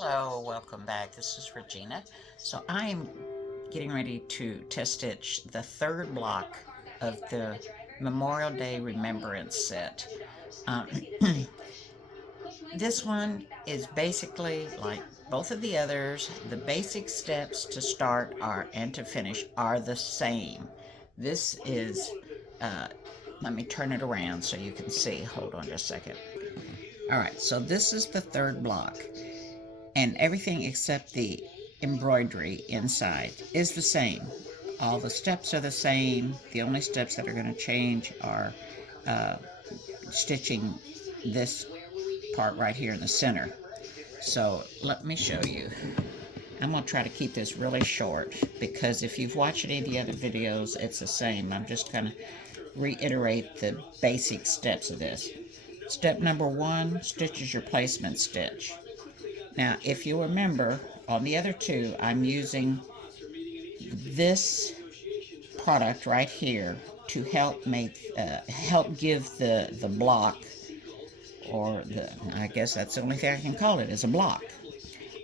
Hello, welcome back. This is Regina. So I'm getting ready to test stitch the third block of the Memorial Day Remembrance set. Um, this one is basically like both of the others. The basic steps to start and to finish are the same. This is, uh, let me turn it around so you can see. Hold on just a second. All right, so this is the third block, and everything except the embroidery inside is the same. All the steps are the same. The only steps that are going to change are uh, stitching this part right here in the center. So let me show you. I'm going to try to keep this really short because if you've watched any of the other videos, it's the same. I'm just going to reiterate the basic steps of this. Step number 1, stitches your placement stitch. Now, if you remember, on the other two, I'm using this product right here to help give the block, or I guess that's the only thing I can call it, is a block,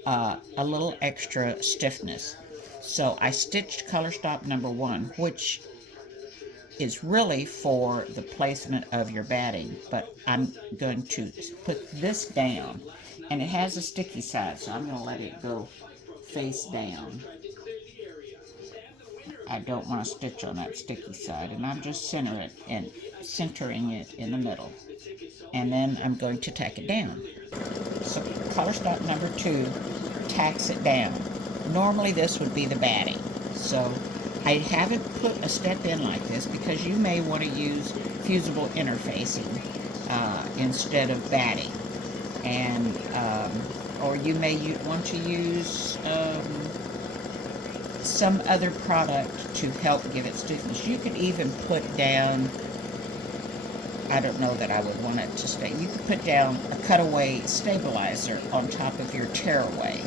a little extra stiffness. So I stitched color stop number 1, which is really for the placement of your batting, but I'm going to put this down, and it has a sticky side, so I'm going to let it go face down. I don't want to stitch on that sticky side, and I'm just centering it in the middle, and then I'm going to tack it down. So color stop number 2 tacks it down. Normally this would be the batting, so I haven't put a step in like this because you may want to use fusible interfacing instead of batting, and or you may want to use some other product to help give it stiffness. You could even put down, I don't know that I would want it to stay, you could put down a cutaway stabilizer on top of your tearaway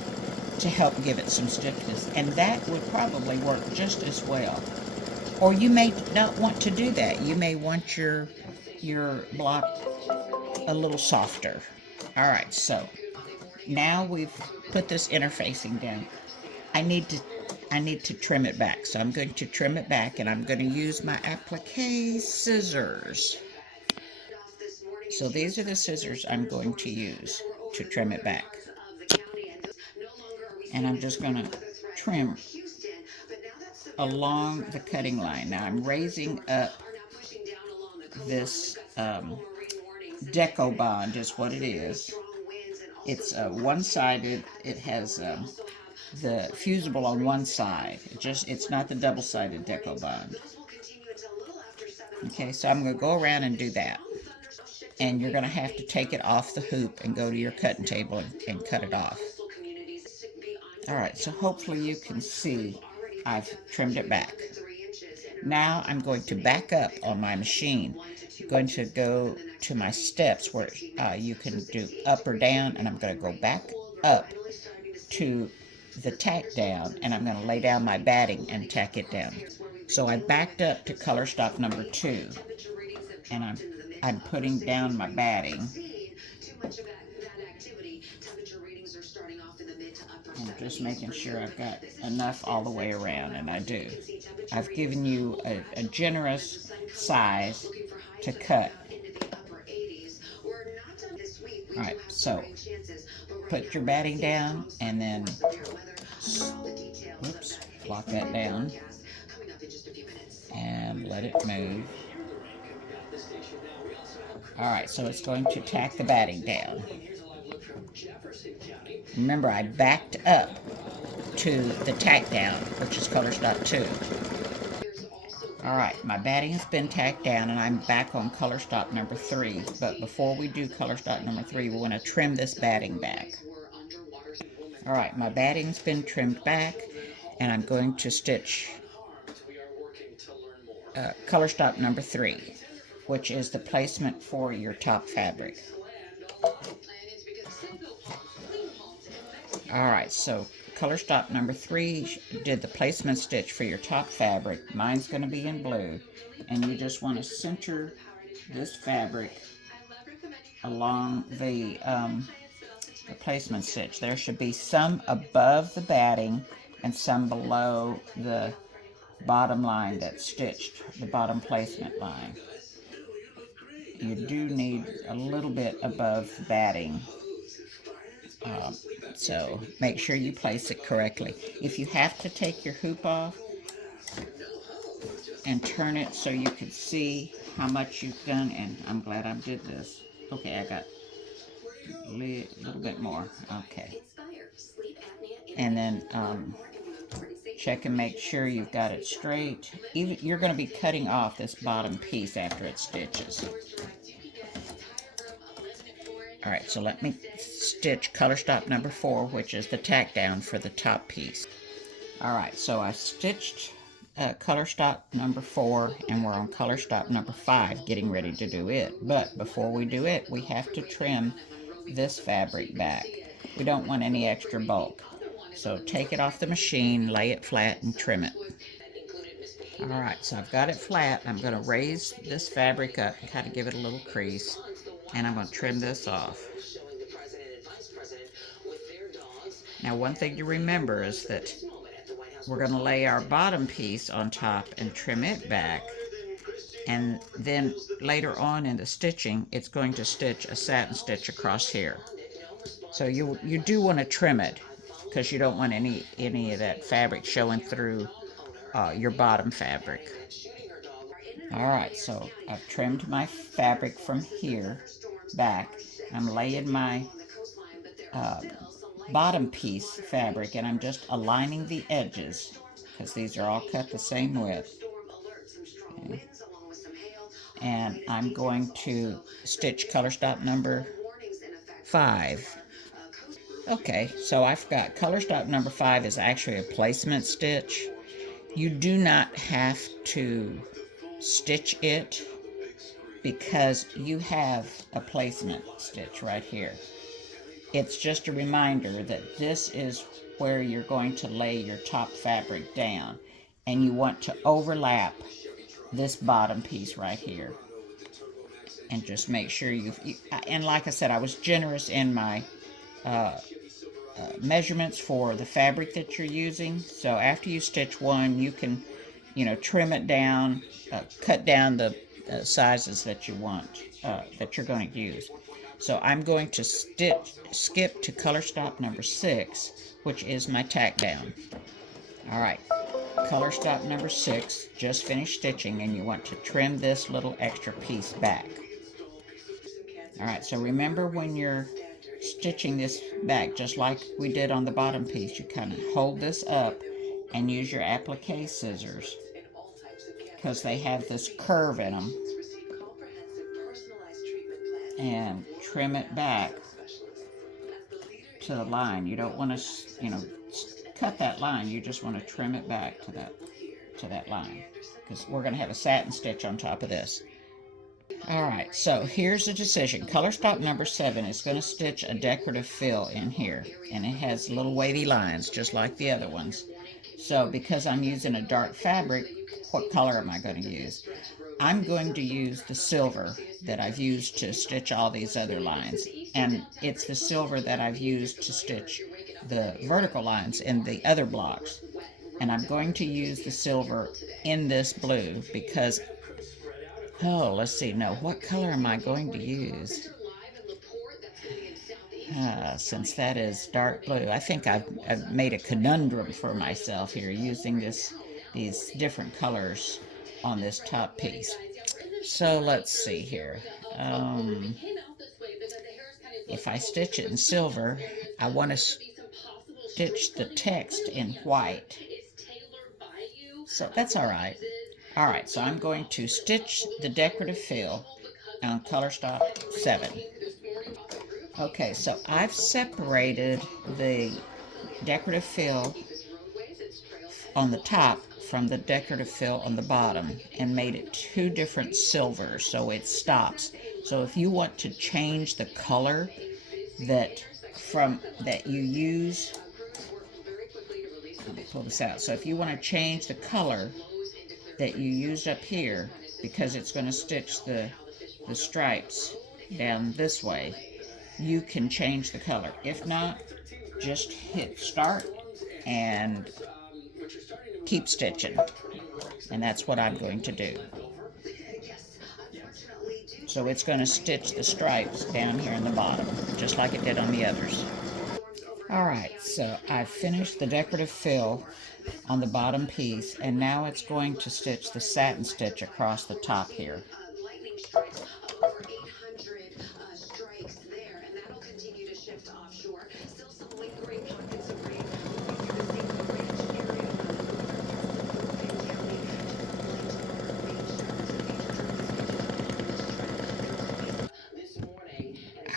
to help give it some stiffness, and that would probably work just as well. Or you may not want to do that. You may want your block a little softer. All right, so now we've put this interfacing down. I need to trim it back, so I'm going to trim it back, and I'm going to use my applique scissors. So these are the scissors I'm going to use to trim it back, and I'm just going to trim along the cutting line. Now I'm raising up this deco bond is what it is. It's one-sided. It has the fusible on one side. It's not the double-sided deco bond. Okay, so I'm going to go around and do that. And you're going to have to take it off the hoop and go to your cutting table and cut it off. Alright, so hopefully you can see I've trimmed it back. Now I'm going to back up on my machine. I'm going to go to my steps where you can do up or down, and I'm going to go back up to the tack down, and I'm going to lay down my batting and tack it down. So I backed up to color stop number 2, and I'm putting down my batting. I'm just making sure I've got enough all the way around, and I do. I've given you a generous size to cut. Alright, so put your batting down, and then, oops, lock that down, and let it move. Alright, so it's going to tack the batting down. Remember, I backed up to the tack down, which is color stop 2. Alright, my batting has been tacked down, and I'm back on color stop number 3. But before we do color stop number 3, we want to trim this batting back. Alright, my batting's been trimmed back, and I'm going to stitch color stop number 3, which is the placement for your top fabric. Alright, so color stop number 3 did the placement stitch for your top fabric. Mine's going to be in blue, and you just want to center this fabric along the Replacement stitch. There should be some above the batting and some below the bottom line that's stitched, the bottom placement line. You do need a little bit above batting, so make sure you place it correctly. If you have to take your hoop off and turn it so you can see how much you've done, and I'm glad I did this. Okay, I got a little bit more. Okay. And then check and make sure you've got it straight. Even you're going to be cutting off this bottom piece after it stitches. All right, so let me stitch color stop number 4, which is the tack down for the top piece. All right, so I stitched color stop number 4, and we're on color stop number 5, getting ready to do it. But before we do it, we have to trim this fabric back. We don't want any extra bulk. So take it off the machine, lay it flat, and trim it. All right, so I've got it flat. I'm going to raise this fabric up and kind of give it a little crease, and I'm going to trim this off. Now, one thing to remember is that we're going to lay our bottom piece on top and trim it back, and then later on in the stitching, it's going to stitch a satin stitch across here. So you do want to trim it because you don't want any of that fabric showing through your bottom fabric. All right, so I've trimmed my fabric from here back. I'm laying my bottom piece fabric, and I'm just aligning the edges because these are all cut the same width. Okay. And I'm going to stitch color stop number 5. Okay, so I've got color stop number 5 is actually a placement stitch. You do not have to stitch it because you have a placement stitch right here. It's just a reminder that this is where you're going to lay your top fabric down, and you want to overlap this bottom piece right here, and just make sure and like I said, I was generous in my measurements for the fabric that you're using. So after you stitch one, you can trim it down, cut down the sizes that you want, that you're going to use. So I'm going to skip to color stop number 6, which is my tack down. All right, color stop number 6, just finished stitching, and you want to trim this little extra piece back. All right, so remember when you're stitching this back, just like we did on the bottom piece, you kind of hold this up and use your applique scissors because they have this curve in them, and trim it back to the line. You don't want to, cut that line. You just want to trim it back to that line because we're going to have a satin stitch on top of this. All right, so here's the decision. Color stop number 7 is going to stitch a decorative fill in here, and it has little wavy lines just like the other ones. So because I'm using a dark fabric, what color am I going to use? I'm going to use the silver that I've used to stitch all these other lines, and it's the silver that I've used to stitch the vertical lines in the other blocks. And I'm going to use the silver in this blue because, let's see, no, what color am I going to use? Since that is dark blue, I think I've made a conundrum for myself here using these different colors on this top piece. So let's see here. If I stitch it in silver, I want to stitch the text in white. So that's all right. All right, so I'm going to stitch the decorative fill on color stop 7. Okay, so I've separated the decorative fill on the top from the decorative fill on the bottom and made it 2 different silvers so it stops. So if you want to change the color that you use, let me pull this out. So if you want to change the color that you used up here, because it's going to stitch the stripes down this way, you can change the color. If not, just hit start and keep stitching. And that's what I'm going to do. So it's going to stitch the stripes down here in the bottom, just like it did on the others. Alright, so I've finished the decorative fill on the bottom piece, and now it's going to stitch the satin stitch across the top here.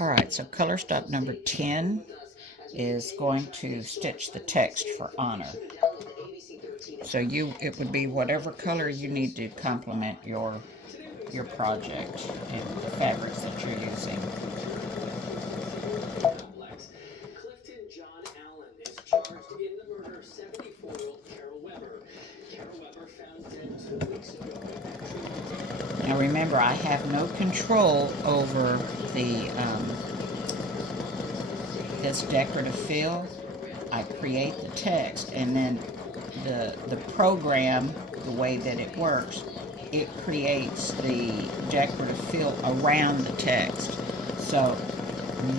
Alright, so color stop number 10 is going to stitch the text for honor. So it would be whatever color you need to complement your project and the fabrics that you're using. Now remember, I have no control over the this decorative fill. I create the text, and then the program, the way that it works, it creates the decorative fill around the text. So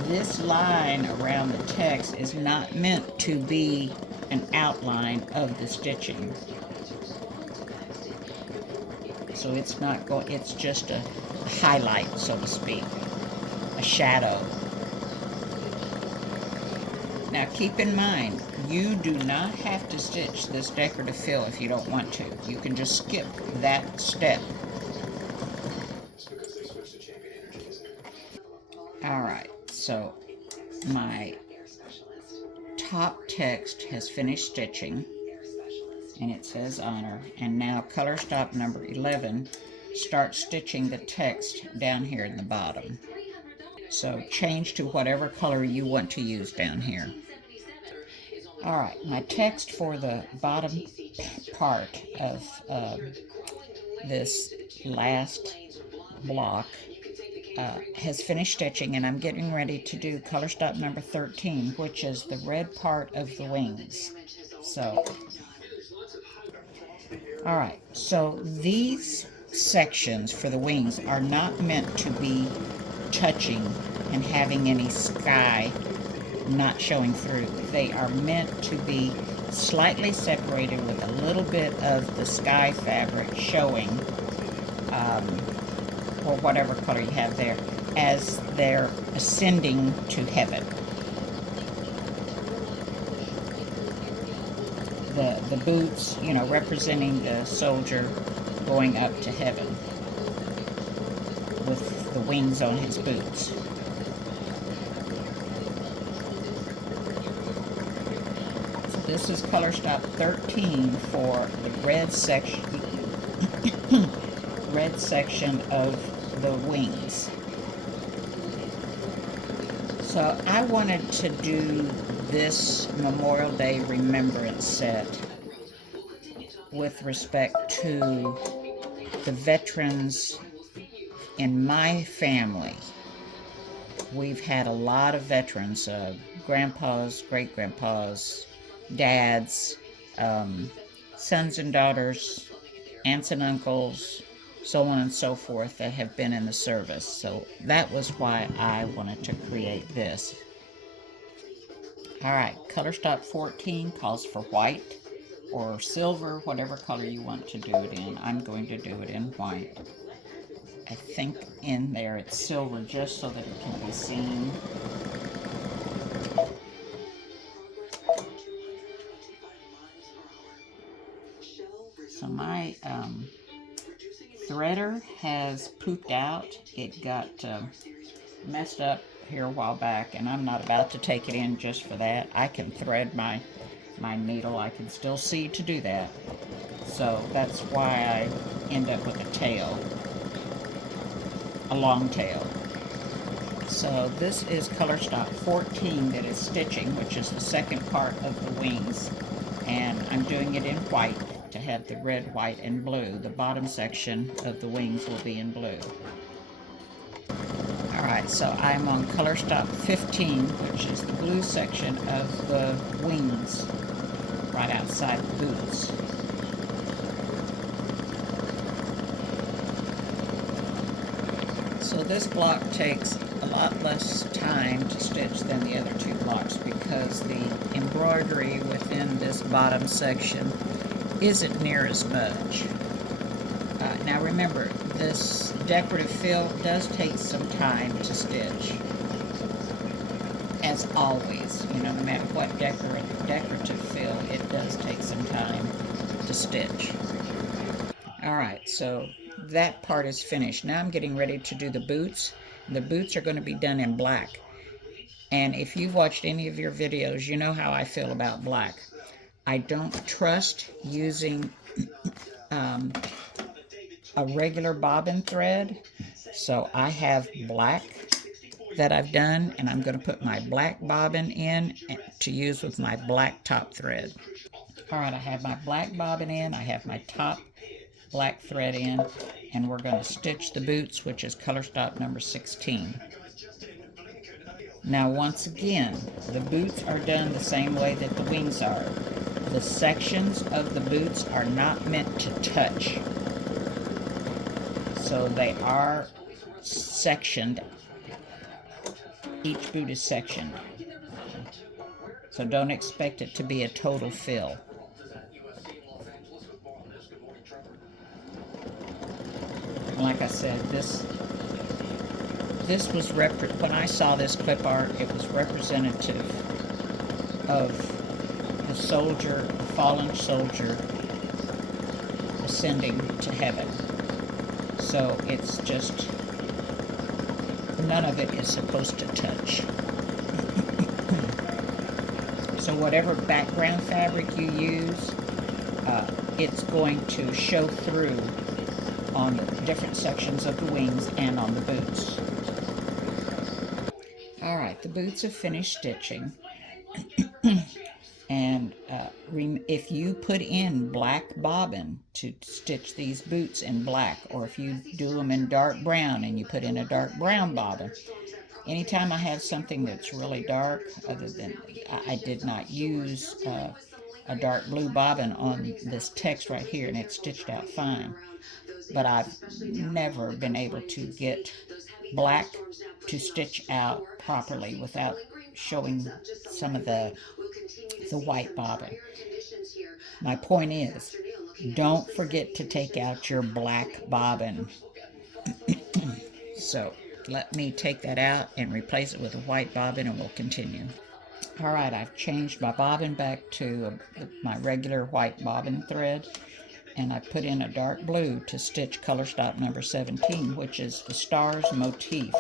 this line around the text is not meant to be an outline of the stitching. So it's just a highlight, so to speak, a shadow. Now keep in mind, you do not have to stitch this decorative fill if you don't want to. You can just skip that step. Alright, so my top text has finished stitching, and it says honor, and now color stop number 11 starts stitching the text down here in the bottom. So change to whatever color you want to use down here. Alright, my text for the bottom part of this last block has finished stitching, and I'm getting ready to do color stop number 13, which is the red part of the wings. So, alright, so these sections for the wings are not meant to be touching and having any sky not showing through. They are meant to be slightly separated with a little bit of the sky fabric showing, or whatever color you have there, as they're ascending to heaven. The boots, you know, representing the soldier going up to heaven with the wings on his boots. This is color stop 13 for the red section red section of the wings. So I wanted to do this Memorial Day Remembrance set with respect to the veterans in my family. We've had a lot of veterans, grandpas, great-grandpas, dads, sons and daughters, aunts and uncles, so on and so forth, that have been in the service. So that was why I wanted to create this. Alright, color stop 14 calls for white or silver, whatever color you want to do it in. I'm going to do it in white. I think in there it's silver just so that it can be seen. So my threader has pooped out. It got messed up here a while back, and I'm not about to take it in just for that. I can thread my needle. I can still see to do that. So that's why I end up with a tail, a long tail. So this is color stop 14 that is stitching, which is the second part of the wings, and I'm doing it in white to have the red, white, and blue. The bottom section of the wings will be in blue. Alright, Alright, so I'm on color stop 15, which is the blue section of the wings, right outside the boots. So this block takes a lot less time to stitch than the other two blocks because the embroidery within this bottom section isn't near as much. Now remember, this decorative fill does take some time to stitch. As always, you know, no matter what decorative fill, it does take some time to stitch. Alright, so that part is finished. Now I'm getting ready to do the boots. The boots are going to be done in black. And if you've watched any of your videos, you know how I feel about black. I don't trust using a regular bobbin thread, so I have black that I've done, and I'm going to put my black bobbin in to use with my black top thread. Alright, I have my black bobbin in, I have my top black thread in, and we're going to stitch the boots, which is color stop number 16. Now once again, the boots are done the same way that the wings are. The sections of the boots are not meant to touch. So they are sectioned. Each boot is sectioned. So don't expect it to be a total fill. Like I said, this was when I saw this clip art, it was representative of a soldier, a fallen soldier, ascending to heaven. So it's just, none of it is supposed to touch. So whatever background fabric you use, it's going to show through on the different sections of the wings and on the boots. Alright, the boots have finished stitching. And if you put in black bobbin to stitch these boots in black, or if you do them in dark brown and you put in a dark brown bobbin, anytime I have something that's really dark, other than I did not use a dark blue bobbin on this text right here, and it's stitched out fine. But I've never been able to get black to stitch out properly without showing some of the white bobbin. My point is, don't forget to take out your black bobbin. So let me take that out and replace it with a white bobbin, and we'll continue. Alright, I've changed my bobbin back to my regular white bobbin thread, and I put in a dark blue to stitch color stop number 17, which is the stars motif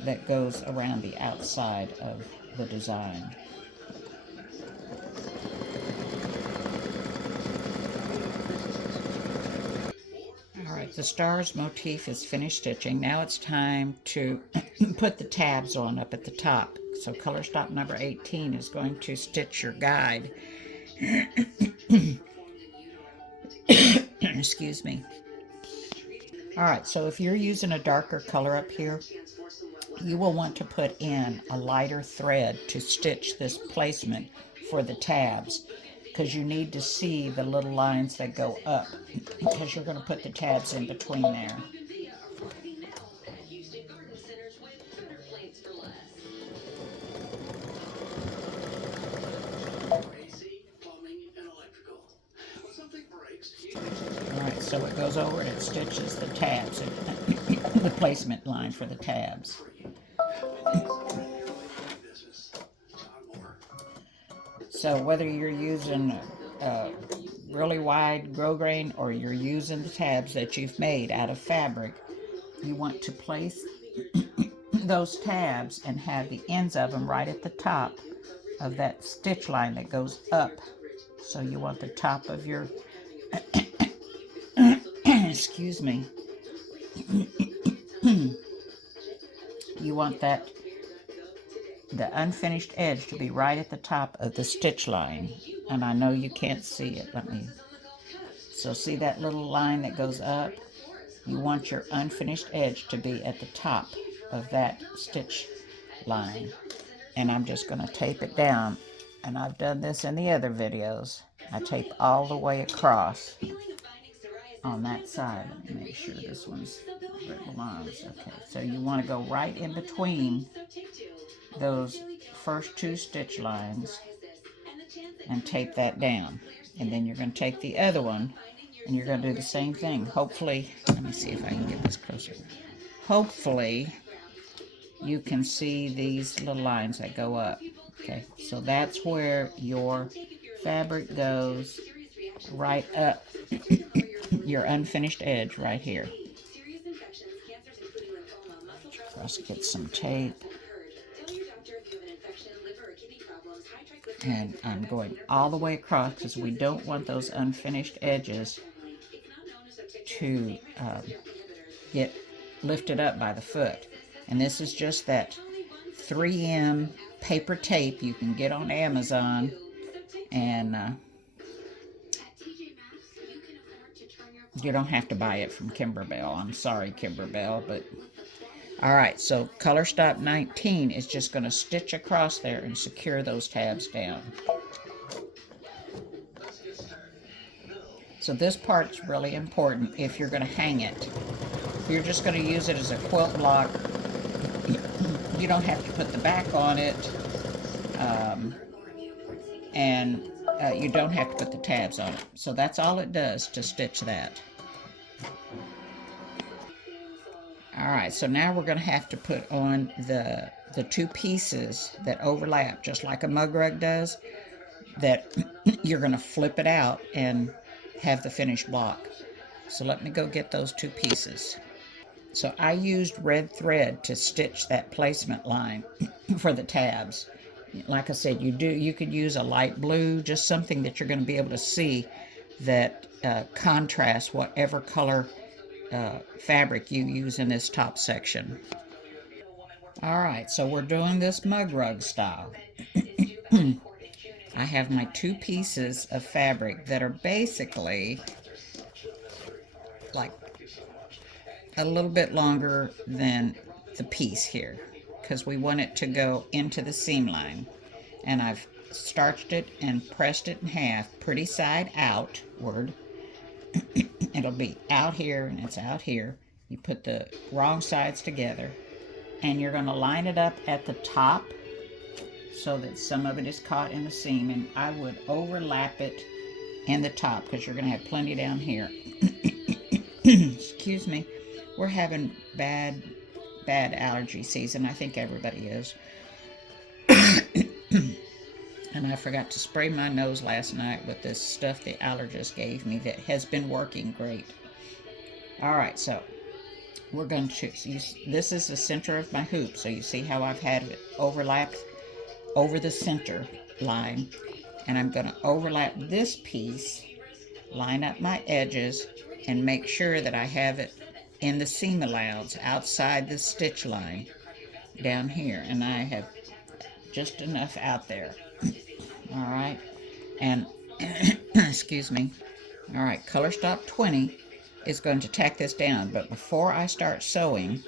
that goes around the outside of the design. Alright, the stars motif is finished stitching. Now it's time to put the tabs on up at the top. So color stop number 18 is going to stitch your guide. Excuse me. Alright, so if you're using a darker color up here, you will want to put in a lighter thread to stitch this placement for the tabs, because you need to see the little lines that go up, because you're going to put the tabs in between there. Alright, so it goes over and it stitches the tabs, the placement line for the tabs. So whether you're using a really wide grosgrain or you're using the tabs that you've made out of fabric, you want to place those tabs and have the ends of them right at the top of that stitch line that goes up. So you want the top of your excuse me, you want that the unfinished edge to be right at the top of the stitch line. And I know you can't see it. So see that little line that goes up? You want your unfinished edge to be at the top of that stitch line. And I'm just going to tape it down. And I've done this in the other videos. I tape all the way across on that side. Let me make sure this one's where it belongs. Okay, so you want to go right in between those first two stitch lines and tape that down. And then you're going to take the other one and you're going to do the same thing. Hopefully, let me see if I can get this closer. Hopefully, you can see these little lines that go up. Okay, so that's where your fabric goes, right up your unfinished edge right here. Let's get some tape. And I'm going all the way across because we don't want those unfinished edges to get lifted up by the foot. And this is just that 3M paper tape you can get on Amazon, and you don't have to buy it from Kimberbell. I'm sorry, Kimberbell, but all right, so color stop 19 is just going to stitch across there and secure those tabs down. So this part's really important if you're going to hang it. If you're just going to use it as a quilt block, you don't have to put the back on it, and you don't have to put the tabs on it. So that's all it does to stitch that. Alright, so now we're going to have to put on the two pieces that overlap, just like a mug rug does, that you're going to flip it out and have the finished block. So let me go get those two pieces. So I used red thread to stitch that placement line for the tabs. Like I said, you could use a light blue, just something that you're going to be able to see that contrasts whatever color fabric you use in this top section. Alright, so we're doing this mug rug style. I have my two pieces of fabric that are basically like a little bit longer than the piece here, because we want it to go into the seam line. And I've starched it and pressed it in half, pretty side outward. It'll be out here and it's out here. You put the wrong sides together, and you're going to line it up at the top so that some of it is caught in the seam, and I would overlap it in the top because you're going to have plenty down here. Excuse me. We're having bad allergy season. I think everybody is. And I forgot to spray my nose last night with this stuff the allergist gave me that has been working great. Alright, so we're going to use, this is the center of my hoop, so you see how I've had it overlap over the center line, and I'm going to overlap this piece, line up my edges, and make sure that I have it in the seam allowance outside the stitch line down here, and I have just enough out there. Alright, and excuse me. Alright, color stop 20 is going to tack this down, but before I start sewing,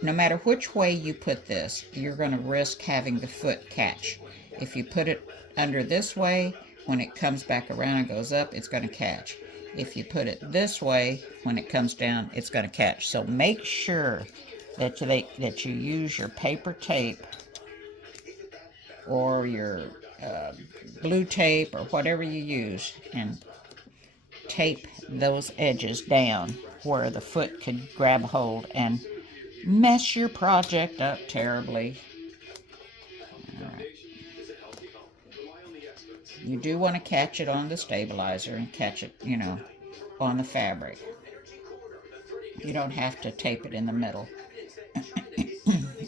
no matter which way you put this, you're going to risk having the foot catch. If you put it under this way, when it comes back around and goes up, it's going to catch. If you put it this way, when it comes down, it's going to catch. So make sure that you use your paper tape or your blue tape or whatever you use, and tape those edges down where the foot could grab hold and mess your project up terribly. Alright. You do want to catch it on the stabilizer and catch it, you know, on the fabric. You don't have to tape it in the middle.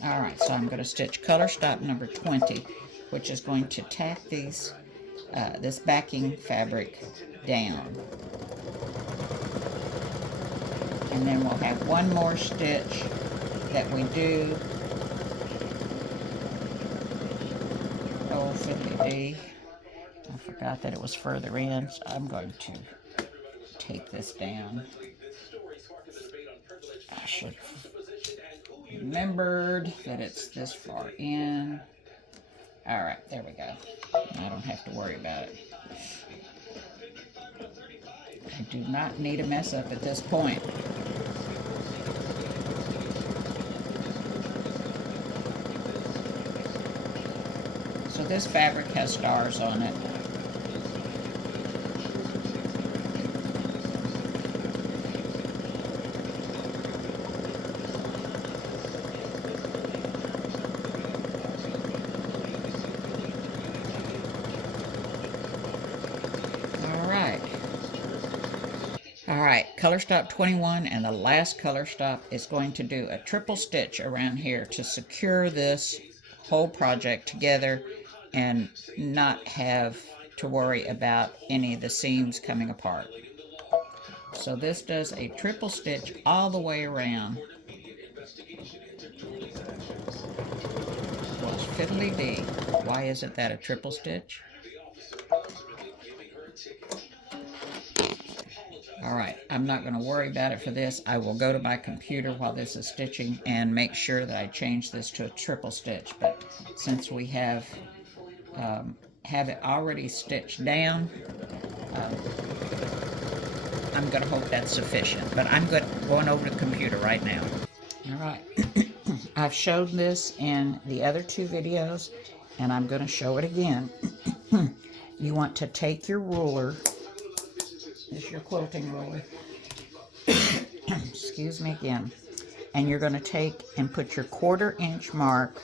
Alright, so I'm going to stitch color stop number 20, which is going to tack these this backing fabric down. And then we'll have one more stitch that we do. Oh, 50D. I forgot that it was further in, so I'm going to take this down. I should remembered that it's this far in. All right, there we go. I don't have to worry about it. I do not need a mess up at this point. So this fabric has stars on it. All right, color stop 21, and the last color stop is going to do a triple stitch around here to secure this whole project together and not have to worry about any of the seams coming apart. So this does a triple stitch all the way around. Well, fiddly-dee. Why isn't that a triple stitch? Alright, I'm not going to worry about it for this. I will go to my computer while this is stitching and make sure that I change this to a triple stitch. But since we have it already stitched down, I'm going to hope that's sufficient. But I'm going over to the computer right now. Alright, I've showed this in the other two videos, and I'm going to show it again. You want to take your ruler. This is your quilting ruler. Excuse me again. And you're going to take and put your 1/4 inch mark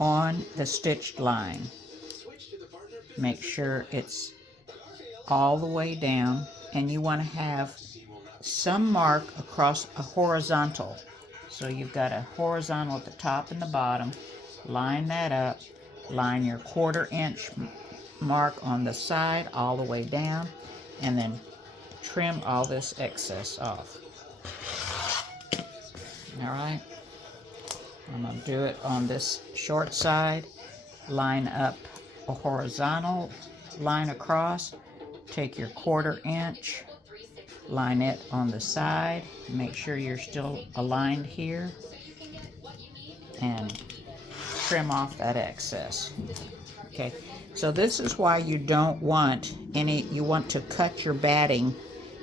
on the stitched line. Make sure it's all the way down, and you want to have some mark across a horizontal. So you've got a horizontal at the top and the bottom. Line that up. Line your 1/4 inch mark on the side all the way down, and then trim all this excess off. Alright, I'm going to do it on this short side. Line up a horizontal line across. Take your 1/4 inch, line it on the side. Make sure you're still aligned here, and trim off that excess. Okay, so this is why you don't want any, you want to cut your batting,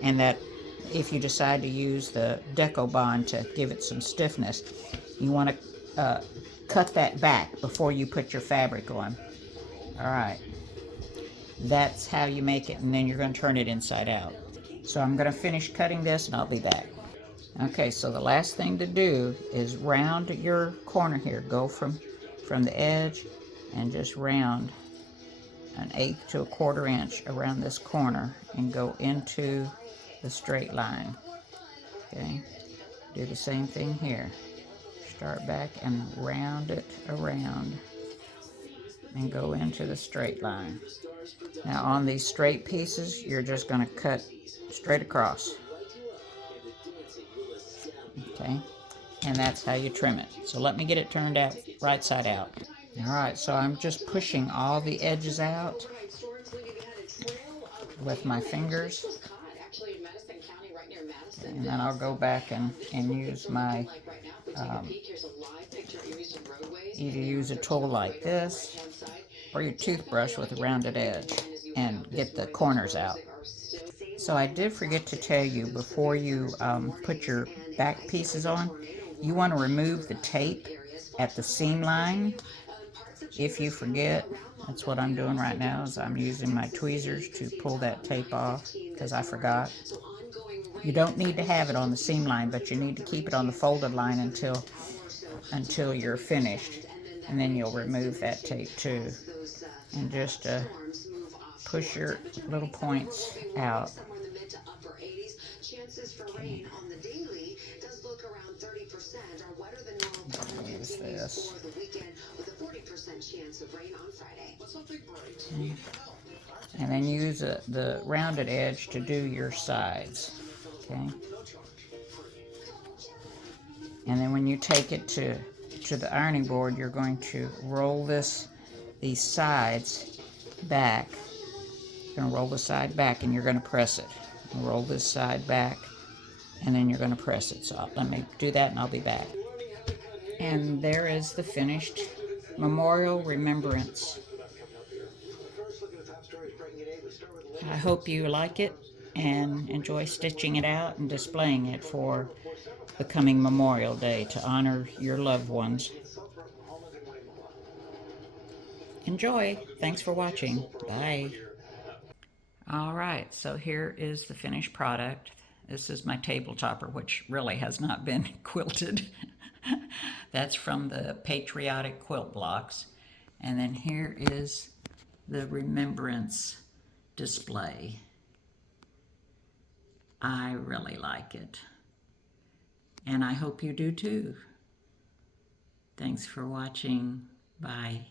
and that if you decide to use the Deco Bond to give it some stiffness, you want to cut that back before you put your fabric on. All right, that's how you make it, and then you're going to turn it inside out. So I'm going to finish cutting this, and I'll be back. Okay, so the last thing to do is round your corner here. Go from the edge and just round 1/8 to a 1/4 inch around this corner and go into the straight line. Okay, do the same thing here. Start back and round it around and go into the straight line. Now on these straight pieces, you're just going to cut straight across. Okay, and that's how you trim it. So let me get it turned out right side out. Alright, so I'm just pushing all the edges out with my fingers. And then I'll go back and use my, either use a tool like this, or your toothbrush with a rounded edge, and get the corners out. So I did forget to tell you, before you put your back pieces on, you want to remove the tape at the seam line. If you forget, that's what I'm doing right now, is I'm using my tweezers to pull that tape off, because I forgot. You don't need to have it on the seam line, but you need to keep it on the folded line until you're finished, and then you'll remove that tape too. And just push your little points out. Okay. Use this. Okay. And then use the rounded edge to do your sides. Okay. And then when you take it to the ironing board, you're going to roll these sides back. You're going to roll the side back, and you're going to press it. Roll this side back, and then you're going to press it. So let me do that, and I'll be back. And there is the finished memorial remembrance. I hope you like it and enjoy stitching it out and displaying it for the coming Memorial Day to honor your loved ones. Enjoy. Thanks for watching. Bye. All right, so here is the finished product. This is my table topper, which really has not been quilted. That's from the Patriotic Quilt Blocks. And then here is the Remembrance display. I really like it. And I hope you do too. Thanks for watching. Bye.